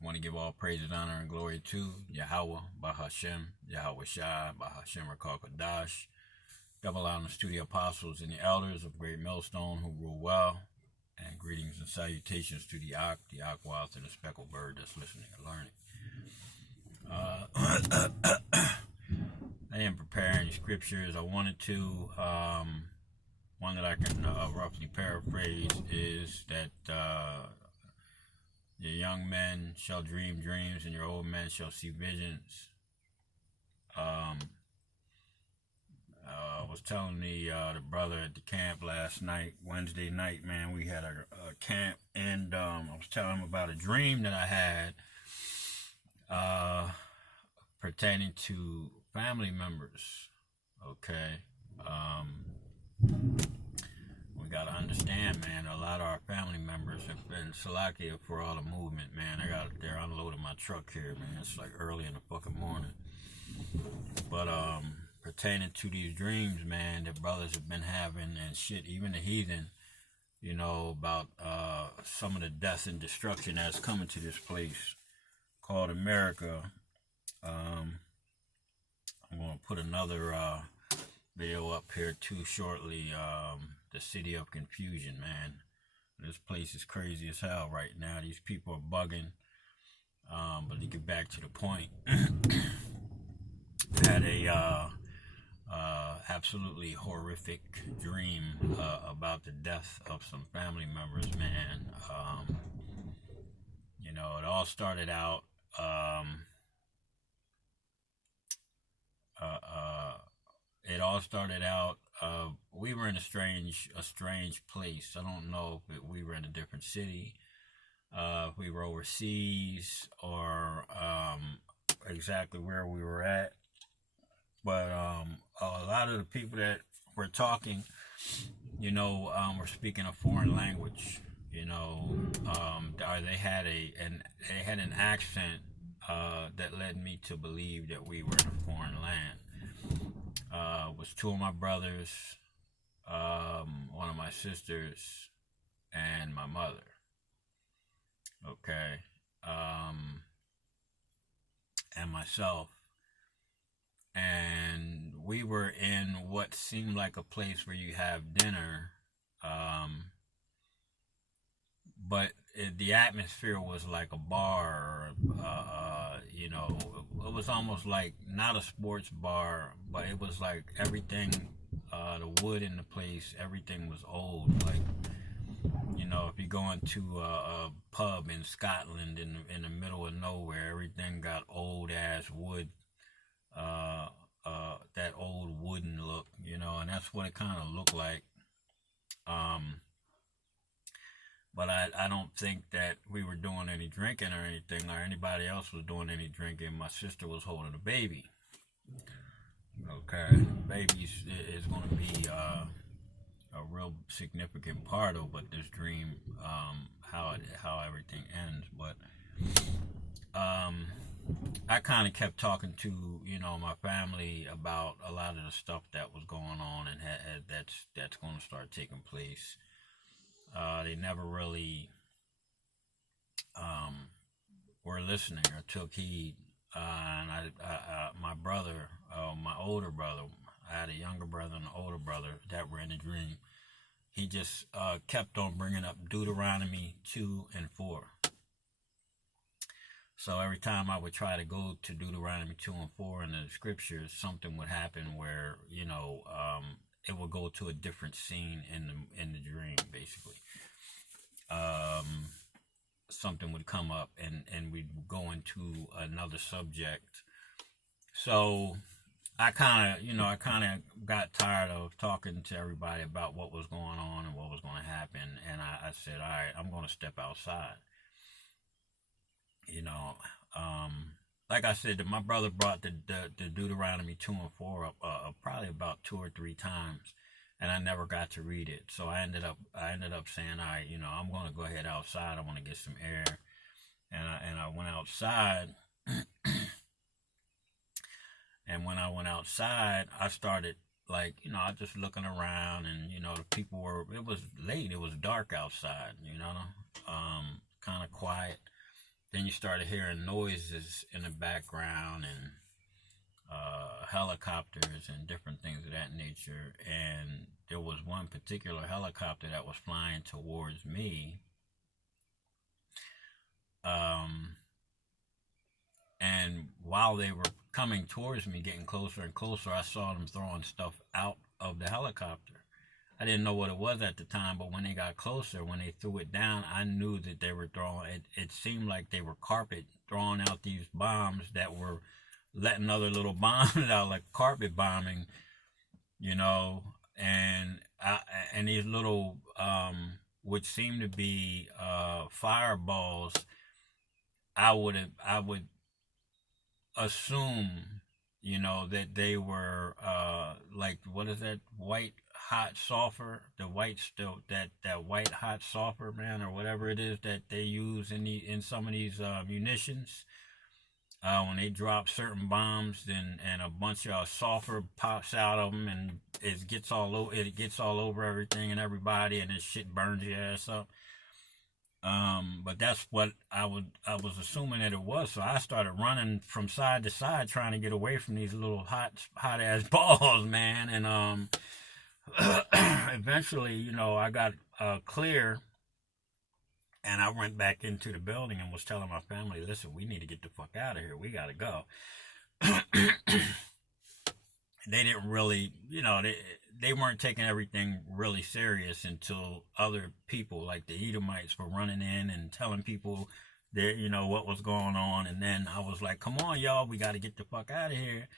I want to give all praise and honor and glory to Yahweh, Bahashem, Yahweh Shai, Bahashem Rakal Kadash, double out in the studio apostles and the elders of Great Millstone who rule well, and greetings and salutations to the Aquas, and the speckled bird that's listening and learning. I didn't prepare any scriptures. I wanted to. One that I can roughly paraphrase is that your young men shall dream dreams, and your old men shall see visions. I was telling the brother at the camp last night, Wednesday night, man, we had a camp, and I was telling him about a dream that I had pertaining to family members. Okay. We gotta understand, man, a lot of our family members have been Salakia for all the movement, man. I got there unloading my truck here, man. It's like early in the fucking morning. But pertaining to these dreams, man, that brothers have been having and shit, even the heathen, you know, about some of the death and destruction that's coming to this place called America. I'm gonna put another video up here too shortly. The city of confusion, man. This place is crazy as hell right now. These people are bugging. But to get back to the point, had a absolutely horrific dream about the death of some family members, man. You know, it all started out. We were in a strange place. I don't know if we were in a different city, if we were overseas, or exactly where we were at. But a lot of the people that were talking, you know, were speaking a foreign language. You know, they had an accent that led me to believe that we were in a foreign land. It was two of my brothers, one of my sisters, and my mother. Okay. And myself. And we were in what seemed like a place where you have dinner, but the atmosphere was like a bar, you know, it was almost like not a sports bar, but it was like everything, the wood in the place, everything was old. Like, you know, if you go into a pub in Scotland in the middle of nowhere, everything got old ass wood, that old wooden look, you know, and that's what it kind of looked like. But I don't think that we were doing any drinking or anything, or anybody else was doing any drinking. My sister was holding a baby. Okay, baby is going to be a real significant part of what this dream, how everything ends. But I kind of kept talking to, you know, my family about a lot of the stuff that was going on and that's going to start taking place. They never really were listening or took heed. And my brother, my older brother, I had a younger brother and an older brother that were in the dream. He just kept on bringing up Deuteronomy 2 and 4. So every time I would try to go to Deuteronomy 2 and 4 in the scriptures, something would happen where, you know, it would go to a different scene in the dream, basically. Something would come up and we'd go into another subject. So I kind of got tired of talking to everybody about what was going on and what was going to happen. And I said, all right, I'm going to step outside. You know, like I said, my brother brought the Deuteronomy 2 and 4 up probably about 2 or 3 times, and I never got to read it. So I ended up saying, all right, you know, I'm going to go ahead outside. I want to get some air, and I went outside. And when I went outside, I started, like, you know, I was just looking around, and, you know, the people were, it was late, it was dark outside, you know, kind of quiet. then you started hearing noises in the background and helicopters and different things of that nature. And there was one particular helicopter that was flying towards me. And while they were coming towards me, getting closer and closer, I saw them throwing stuff out of the helicopter. I didn't know what it was at the time, but when they got closer, when they threw it down, I knew that they were throwing it. It seemed like they were carpet throwing out these bombs that were letting other little bombs out, like carpet bombing, you know, and these little, which seemed to be fireballs. I would assume, you know, that they were like, what is that, white hot sulfur, that white hot sulfur, man, or whatever it is that they use in some of these munitions. When they drop certain bombs, and a bunch of sulfur pops out of them, and it gets all over everything and everybody, and this shit burns your ass up. But that's what I was assuming that it was. So I started running from side to side trying to get away from these little hot ass balls, man. And eventually, you know, I got clear, and I went back into the building and was telling my family, listen, we need to get the fuck out of here. We got to go. They didn't really, you know, they weren't taking everything really serious until other people, like the Edomites, were running in and telling people that, you know, what was going on. And then I was like, come on, y'all, we got to get the fuck out of here.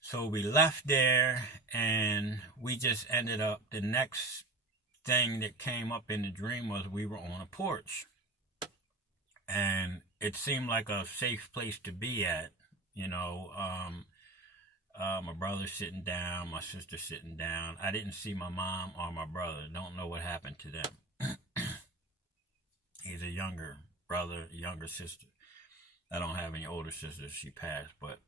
So we left there, and we just ended up, the next thing that came up in the dream was we were on a porch. And it seemed like a safe place to be at, you know. My brother sitting down, my sister sitting down. I didn't see my mom or my brother. Don't know what happened to them. He's a younger brother, younger sister. I don't have any older sisters. She passed, but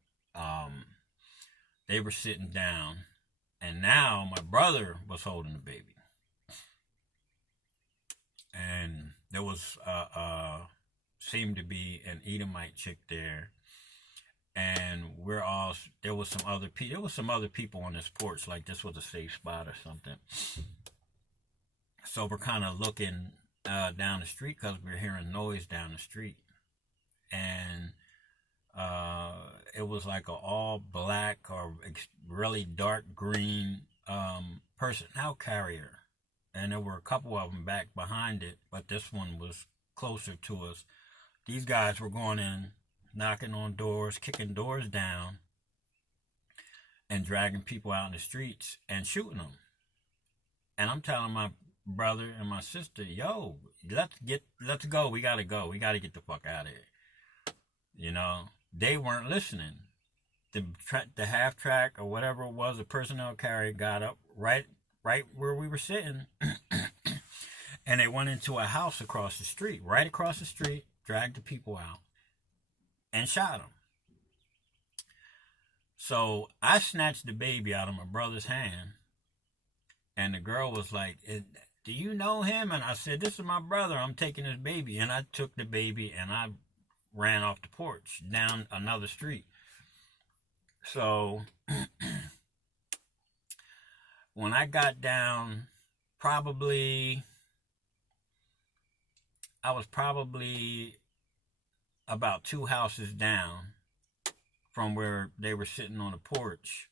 they were sitting down, and now my brother was holding the baby. And there was seemed to be an Edomite chick there. And there was some other people on this porch, like this was a safe spot or something. So we're kind of looking down the street because we're hearing noise down the street. And it was like an all black or really dark green personnel carrier. And there were a couple of them back behind it, but this one was closer to us. These guys were going in, knocking on doors, kicking doors down, and dragging people out in the streets and shooting them. And I'm telling my brother and my sister, yo, let's go. We gotta go. We gotta get the fuck out of here. You know, they weren't listening. The half track or whatever it was, the personnel carrier got up right where we were sitting, and they went into a house across the street, right across the street, dragged the people out, and shot him. So I snatched the baby out of my brother's hand, and the girl was like, do you know him? And I said, this is my brother. I'm taking his baby. And I took the baby, and I ran off the porch down another street. So when I got down, I was probably about 2 houses down from where they were sitting on the porch.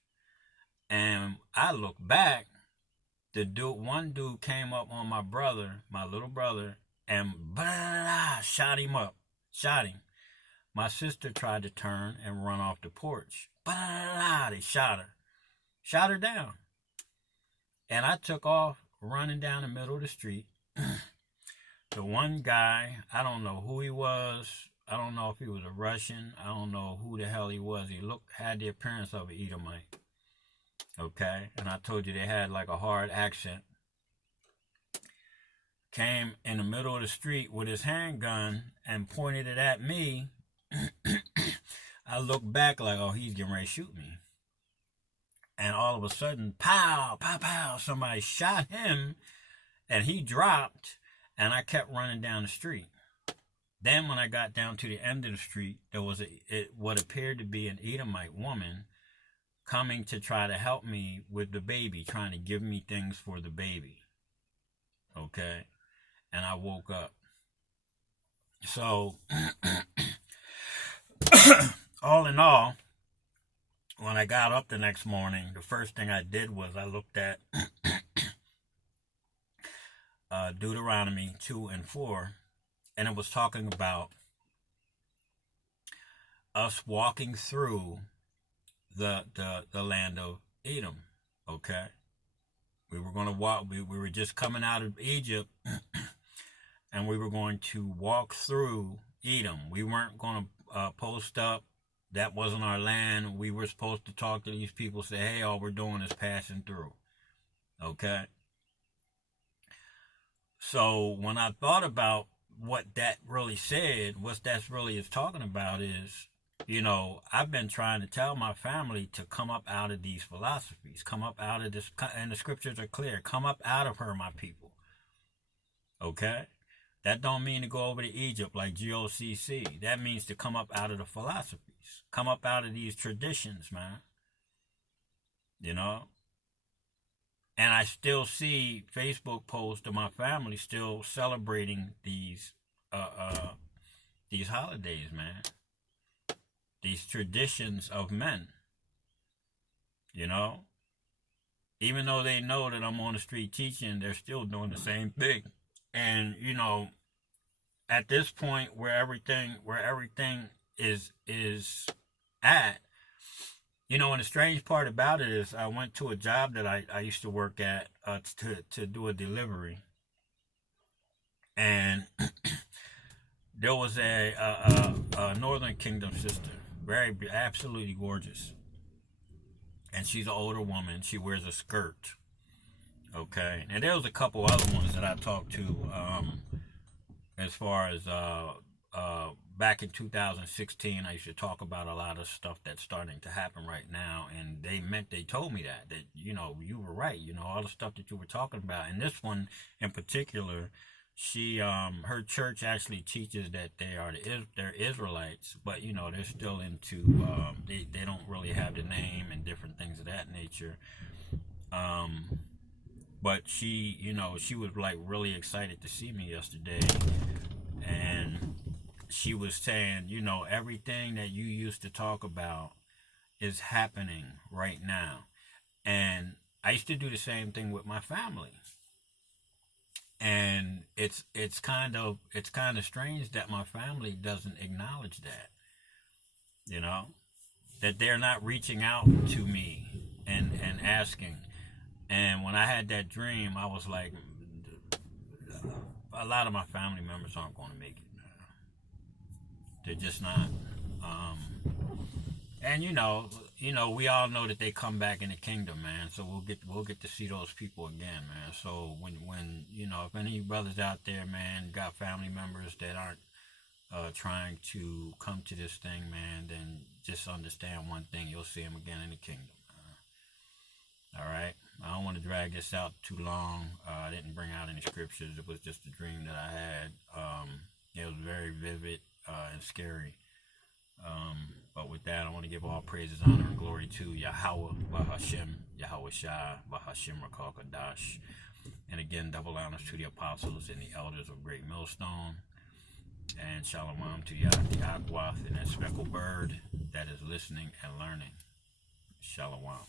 And I looked back, one dude came up on my brother, my little brother, and shot him. My sister tried to turn and run off the porch. They shot her down. And I took off running down the middle of the street. The one guy, I don't know who he was. I don't know if he was a Russian. I don't know who the hell he was. He had the appearance of an Edomite. Okay? And I told you they had like a hard accent. Came in the middle of the street with his handgun and pointed it at me. I looked back like, oh, he's getting ready to shoot me. And all of a sudden, pow, pow, pow, somebody shot him, and he dropped, and I kept running down the street. Then when I got down to the end of the street, there was what appeared to be an Edomite woman coming to try to help me with the baby, trying to give me things for the baby. Okay? And I woke up. So, all in all, when I got up the next morning, the first thing I did was I looked at Deuteronomy 2 and 4, and it was talking about us walking through the land of Edom. Okay, we were going to walk. We were just coming out of Egypt, and we were going to walk through Edom. We weren't going to post up. That wasn't our land. We were supposed to talk to these people, say, hey, all we're doing is passing through. Okay? So when I thought about what that really said, what that really is talking about is, you know, I've been trying to tell my family to come up out of these philosophies, come up out of this, and the scriptures are clear, come up out of her, my people. Okay? That don't mean to go over to Egypt like GOCC. That means to come up out of the philosophies. Come up out of these traditions, man. You know? And I still see Facebook posts of my family still celebrating these holidays, man. These traditions of men. You know? Even though they know that I'm on the street teaching, they're still doing the same thing. And, you know, at this point where everything is at, you know, and the strange part about it is I went to a job that I used to work at to do a delivery. And there was a Northern Kingdom sister, absolutely gorgeous. And she's an older woman. She wears a skirt. Okay, and there was a couple other ones that I talked to as far as back in 2016. I used to talk about a lot of stuff that's starting to happen right now, and they told me that you know, you were right, you know, all the stuff that you were talking about. And this one in particular, she her church actually teaches that they're Israelites, but you know, they're still into they don't really have the name and different things of that nature. But she, you know, she was like really excited to see me yesterday. And she was saying, you know, everything that you used to talk about is happening right now. And I used to do the same thing with my family. And it's kind of strange that my family doesn't acknowledge that. You know, that they're not reaching out to me and asking. And when I had that dream, I was like, a lot of my family members aren't going to make it. They're just not. And you know, we all know that they come back in the kingdom, man. So we'll get to see those people again, man. So when you know, if any of you brothers out there, man, got family members that aren't trying to come to this thing, man, then just understand one thing: you'll see them again in the kingdom. All right. I don't want to drag this out too long. I didn't bring out any scriptures. It was just a dream that I had. It was very vivid and scary. But with that, I want to give all praises, honor, and glory to Yahweh, Bahashem, Yahweh Shai, Bahashem Rakal Kadash. And again, double honors to the apostles and the elders of Great Millstone. And shalom to Yah, the Akwath, and that speckled bird that is listening and learning. Shalom.